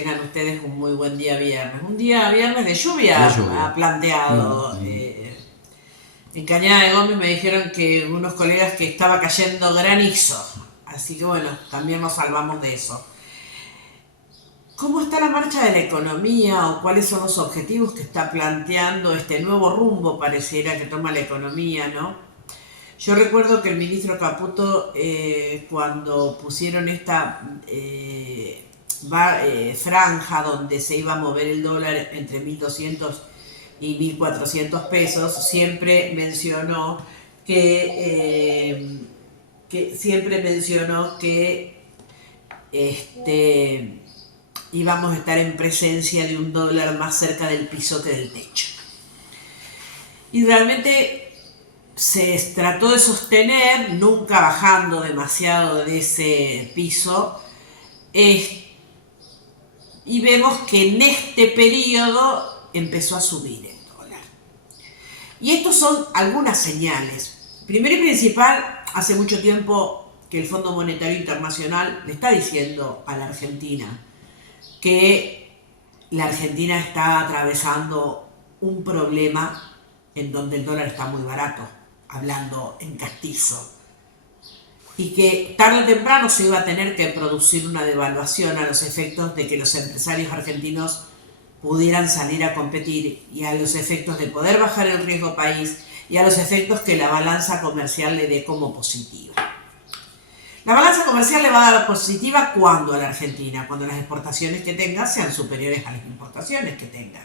tengan ustedes un muy buen día viernes. Un día viernes de lluvia De lluvia. ha planteado. En Cañada de Gómez me dijeron que unos colegas que estaba cayendo granizo. Así que bueno, también nos salvamos de eso. ¿Cómo está la marcha de la economía o cuáles son los objetivos que está planteando este nuevo rumbo pareciera que toma la economía, ¿no? Yo recuerdo que el ministro Caputo, cuando pusieron esta franja donde se iba a mover el dólar entre 1.200 y 1.400 pesos, siempre mencionó que íbamos a estar en presencia de un dólar más cerca del piso que del techo. Y realmente se trató de sostener, nunca bajando demasiado de ese piso, y vemos que en este periodo empezó a subir el dólar. Y estos son algunas señales. Primero y principal, hace mucho tiempo que el Fondo Monetario Internacional le está diciendo a la Argentina que la Argentina está atravesando un problema en donde el dólar está muy barato, hablando en castizo, y que tarde o temprano se iba a tener que producir una devaluación a los efectos de que los empresarios argentinos pudieran salir a competir y a los efectos de poder bajar el riesgo país y a los efectos que la balanza comercial le dé como positiva. La balanza comercial le va a dar positiva cuando a la Argentina, cuando las exportaciones que tenga sean superiores a las importaciones que tenga.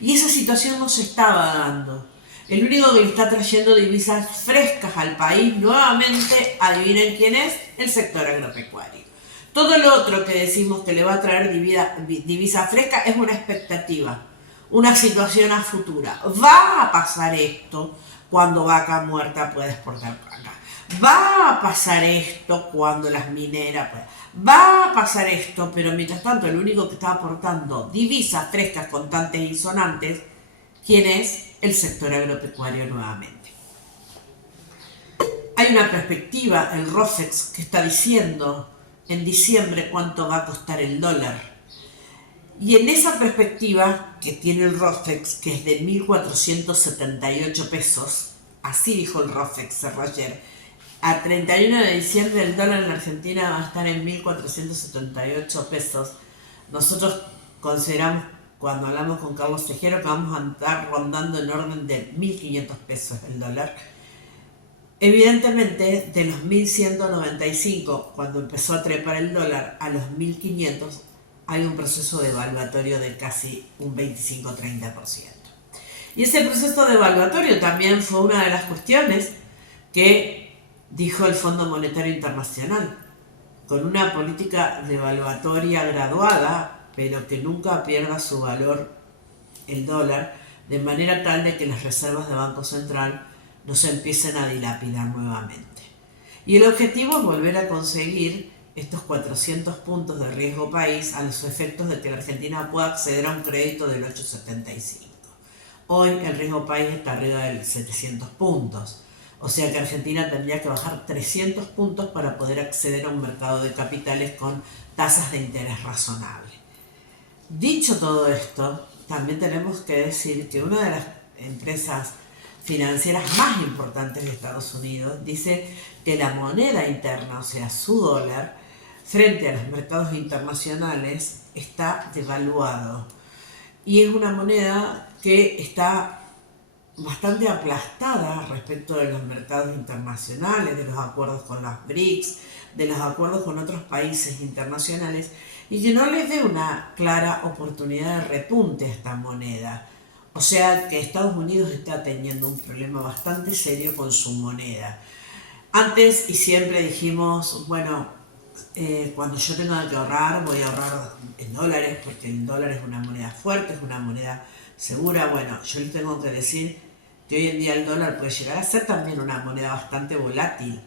Y esa situación no se estaba dando. El único que le está trayendo divisas frescas al país, nuevamente, adivinen quién es, el sector agropecuario. Todo lo otro que decimos que le va a traer divisa fresca es una expectativa, una situación a futura. Va a pasar esto cuando Vaca Muerta pueda exportar acá. Va a pasar esto cuando las mineras puedan. Va a pasar esto, pero mientras tanto el único que está aportando divisas frescas, contantes y sonantes, ¿quién es? El sector agropecuario nuevamente. Hay una perspectiva, el ROFEX, que está diciendo en diciembre cuánto va a costar el dólar. Y en esa perspectiva que tiene el ROFEX, que es de 1.478 pesos, así dijo el ROFEX, cerró ayer, a 31 de diciembre el dólar en la Argentina va a estar en 1.478 pesos. Nosotros consideramos, cuando hablamos con Carlos Tejero, que vamos a andar rondando en orden de 1.500 pesos el dólar. Evidentemente, de los 1.195, cuando empezó a trepar el dólar, a los 1.500, hay un proceso devaluatorio de casi un 25-30%. Y ese proceso devaluatorio también fue una de las cuestiones que dijo el Fondo Monetario Internacional, con una política devaluatoria graduada, pero que nunca pierda su valor el dólar, de manera tal de que las reservas de Banco Central no se empiecen a dilapidar nuevamente. Y el objetivo es volver a conseguir estos 400 puntos de riesgo país a los efectos de que la Argentina pueda acceder a un crédito del 8,75. Hoy el riesgo país está arriba de 700 puntos. O sea que Argentina tendría que bajar 300 puntos para poder acceder a un mercado de capitales con tasas de interés razonables. Dicho todo esto, también tenemos que decir que una de las empresas financieras más importantes de Estados Unidos dice que la moneda interna, o sea, su dólar, frente a los mercados internacionales, está devaluado. Y es una moneda que está bastante aplastada respecto de los mercados internacionales, de los acuerdos con las BRICS, de los acuerdos con otros países internacionales, y que no les dé una clara oportunidad de repunte a esta moneda. O sea que Estados Unidos está teniendo un problema bastante serio con su moneda. Antes y siempre dijimos, bueno, cuando yo tenga que ahorrar, voy a ahorrar en dólares, porque el dólar es una moneda fuerte, es una moneda segura. Bueno, yo les tengo que decir que hoy en día el dólar puede llegar a ser también una moneda bastante volátil.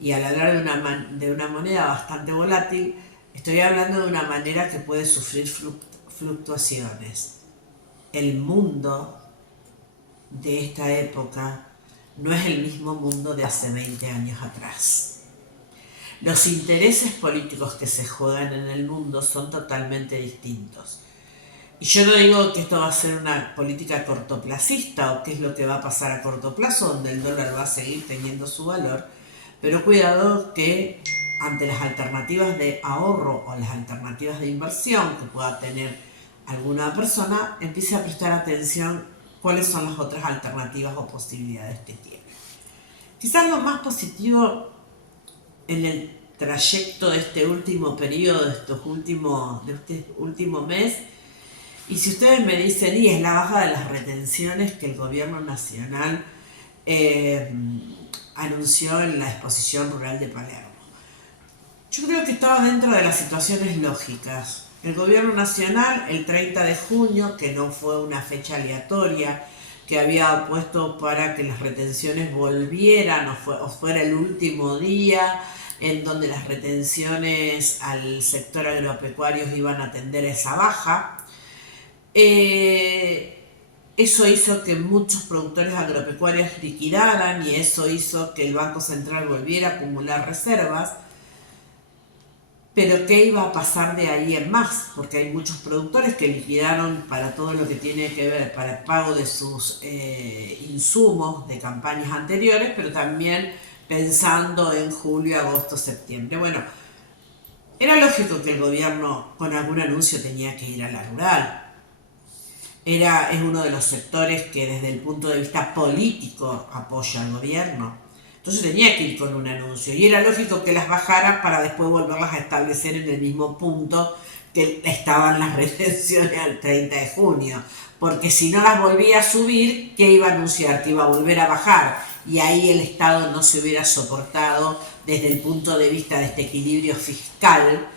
Y al hablar de una moneda bastante volátil, estoy hablando de una manera que puede sufrir fluctuaciones. El mundo de esta época no es el mismo mundo de hace 20 años atrás. Los intereses políticos que se juegan en el mundo son totalmente distintos. Y yo no digo que esto va a ser una política cortoplacista o qué es lo que va a pasar a corto plazo, donde el dólar va a seguir teniendo su valor, pero cuidado que ante las alternativas de ahorro o las alternativas de inversión que pueda tener alguna persona, empiece a prestar atención cuáles son las otras alternativas o posibilidades que tiene. Quizás lo más positivo en el trayecto de este último periodo, de este último mes, y si ustedes me dicen, y es la baja de las retenciones que el gobierno nacional anunció en la exposición rural de Palermo. Yo creo que estaba dentro de las situaciones lógicas. El gobierno nacional, el 30 de junio, que no fue una fecha aleatoria, que había puesto para que las retenciones volvieran o fuera el último día en donde las retenciones al sector agropecuario iban a atender esa baja. Eso hizo que muchos productores agropecuarios liquidaran y eso hizo que el Banco Central volviera a acumular reservas. Pero ¿qué iba a pasar de ahí en más? Porque hay muchos productores que liquidaron para todo lo que tiene que ver para el pago de sus insumos de campañas anteriores, pero también pensando en julio, agosto, septiembre. Bueno, era lógico que el gobierno con algún anuncio tenía que ir a la rural. Es uno de los sectores que desde el punto de vista político apoya al gobierno. Entonces tenía que ir con un anuncio y era lógico que las bajara para después volverlas a establecer en el mismo punto que estaban las retenciones al 30 de junio. Porque si no las volvía a subir, ¿qué iba a anunciar? Que iba a volver a bajar. Y ahí el Estado no se hubiera soportado desde el punto de vista de este equilibrio fiscal.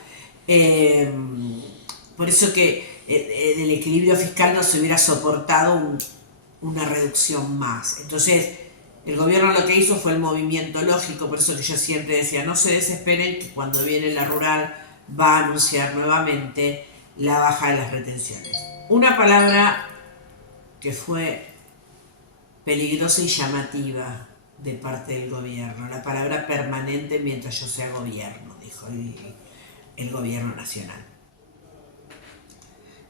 Por eso que del equilibrio fiscal no se hubiera soportado una reducción más. Entonces, el gobierno lo que hizo fue el movimiento lógico, por eso que yo siempre decía, no se desesperen que cuando viene la rural va a anunciar nuevamente la baja de las retenciones. Una palabra que fue peligrosa y llamativa de parte del gobierno, la palabra permanente mientras yo sea gobierno, dijo el gobierno nacional.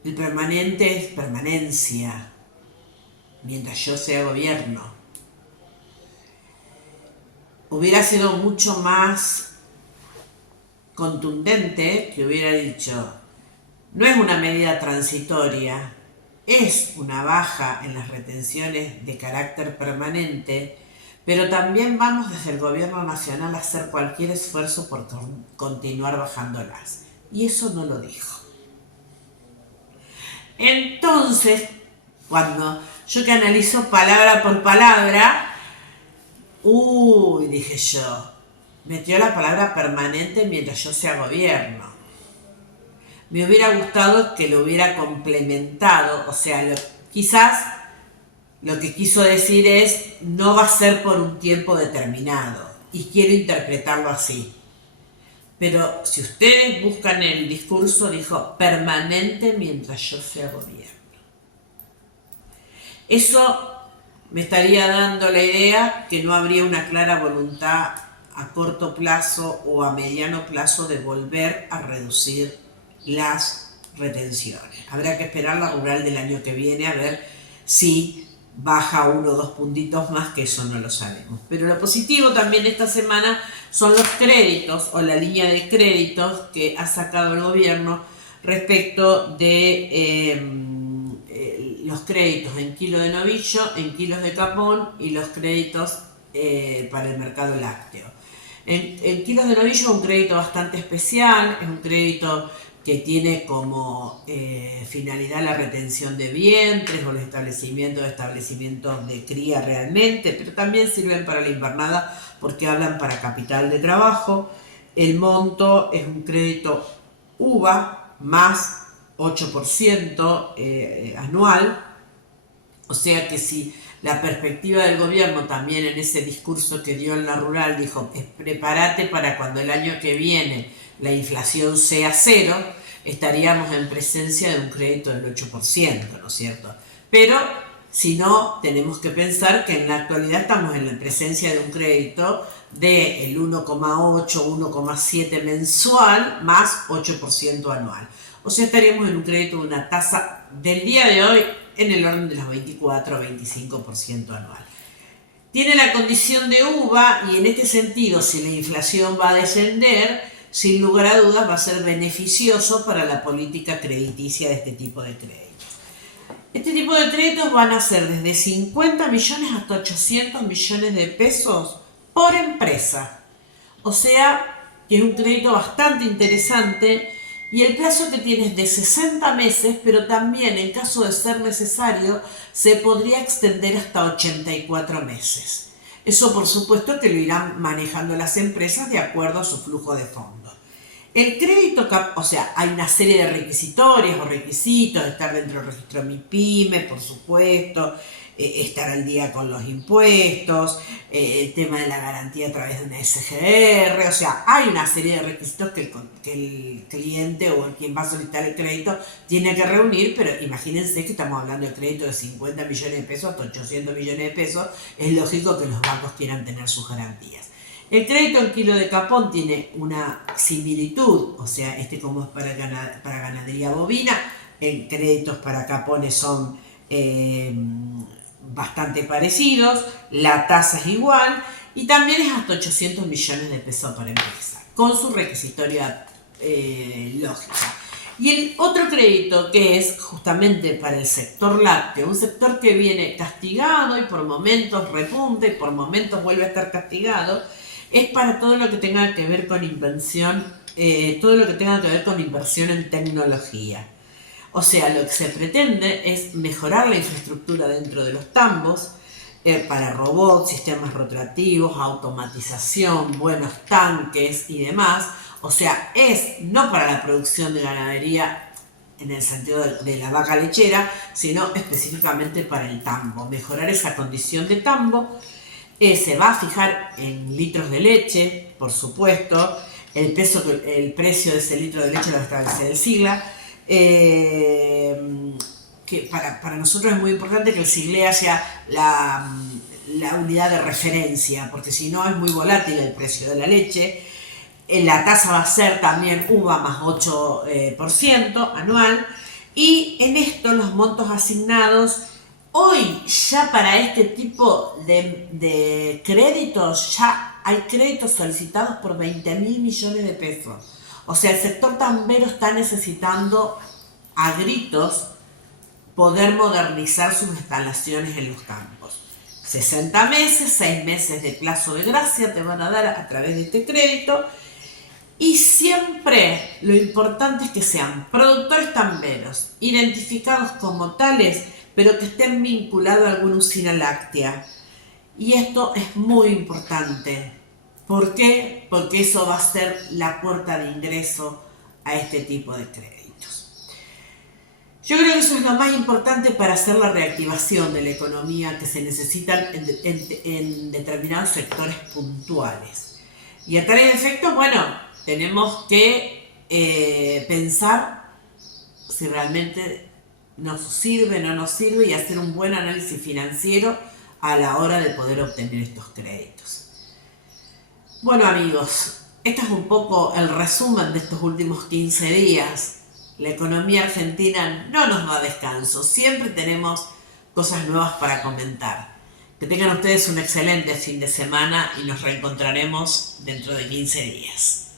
El permanente es permanencia mientras yo sea gobierno. Hubiera sido mucho más contundente que hubiera dicho, no es una medida transitoria, es una baja en las retenciones de carácter permanente, pero también vamos desde el gobierno nacional a hacer cualquier esfuerzo por continuar bajándolas. Y eso no lo dijo. Entonces, cuando yo que analizo palabra por palabra, dije yo, metió la palabra permanente mientras yo sea gobierno. Me hubiera gustado que lo hubiera complementado, o sea, quizás lo que quiso decir es, no va a ser por un tiempo determinado, y quiero interpretarlo así. Pero si ustedes buscan el discurso, dijo permanente mientras yo sea gobierno. Eso me estaría dando la idea que no habría una clara voluntad a corto plazo o a mediano plazo de volver a reducir las retenciones. Habrá que esperar la rural del año que viene a ver si baja 1 o 2 puntitos más, que eso no lo sabemos. Pero lo positivo también esta semana son los créditos o la línea de créditos que ha sacado el gobierno respecto de los créditos en kilo de novillo, en kilos de capón y los créditos para el mercado lácteo. En kilos de novillo es un crédito bastante especial, es un crédito que tiene como finalidad la retención de vientres o el establecimientos de cría realmente, pero también sirven para la invernada porque hablan para capital de trabajo. El monto es un crédito UVA más 8% anual, o sea que si la perspectiva del gobierno también en ese discurso que dio en la rural dijo, prepárate para cuando el año que viene la inflación sea cero, estaríamos en presencia de un crédito del 8%, ¿no es cierto? Pero sino tenemos que pensar que en la actualidad estamos en la presencia de un crédito del 1,8, 1,7 mensual más 8% anual. O sea, estaríamos en un crédito de una tasa del día de hoy en el orden de los 24 a 25% anual. Tiene la condición de UVA y en este sentido, si la inflación va a descender, sin lugar a dudas va a ser beneficioso para la política crediticia de este tipo de créditos. Este tipo de créditos van a ser desde 50 millones hasta 800 millones de pesos por empresa. O sea, que es un crédito bastante interesante y el plazo que tiene es de 60 meses, pero también en caso de ser necesario se podría extender hasta 84 meses. Eso por supuesto que lo irán manejando las empresas de acuerdo a su flujo de fondos. El crédito, o sea, hay una serie de requisitorios o requisitos, estar dentro del registro MIPYME, por supuesto, estar al día con los impuestos, el tema de la garantía a través de una SGR, o sea, hay una serie de requisitos que el cliente o quien va a solicitar el crédito tiene que reunir, pero imagínense que estamos hablando de crédito de 50 millones de pesos hasta 800 millones de pesos, es lógico que los bancos quieran tener sus garantías. El crédito al kilo de capón tiene una similitud, o sea, como es para ganadería bovina, créditos para capones son bastante parecidos, la tasa es igual y también es hasta 800 millones de pesos para empezar, con su requisitoria lógica. Y el otro crédito que es justamente para el sector lácteo, un sector que viene castigado y por momentos repunta y por momentos vuelve a estar castigado, es para todo lo que tenga que ver con inversión, todo lo que tenga que ver con inversión en tecnología. O sea, lo que se pretende es mejorar la infraestructura dentro de los tambos para robots, sistemas rotativos, automatización, buenos tanques y demás. O sea, es no para la producción de ganadería en el sentido de la vaca lechera, sino específicamente para el tambo. Mejorar esa condición de tambo. Se va a fijar en litros de leche, por supuesto. El precio de ese litro de leche lo va a establecer el SIGLA. Que para nosotros es muy importante que el SIGLEA sea la unidad de referencia, porque si no es muy volátil el precio de la leche. La tasa va a ser también UVA más 8% anual. Y en esto los montos asignados, hoy ya para este tipo de créditos, ya hay créditos solicitados por 20.000 millones de pesos. O sea, el sector tambero está necesitando a gritos poder modernizar sus instalaciones en los campos. 60 meses, 6 meses de plazo de gracia te van a dar a través de este crédito. Y siempre lo importante es que sean productores tamberos, identificados como tales, pero que estén vinculados a alguna usina láctea. Y esto es muy importante. ¿Por qué? Porque eso va a ser la puerta de ingreso a este tipo de créditos. Yo creo que eso es lo más importante para hacer la reactivación de la economía que se necesitan en determinados sectores puntuales. Y a tal efecto, bueno, tenemos que pensar si realmente nos sirve o no nos sirve y hacer un buen análisis financiero a la hora de poder obtener estos créditos. Bueno amigos, este es un poco el resumen de estos últimos 15 días. La economía argentina no nos da descanso, siempre tenemos cosas nuevas para comentar. Que tengan ustedes un excelente fin de semana y nos reencontraremos dentro de 15 días.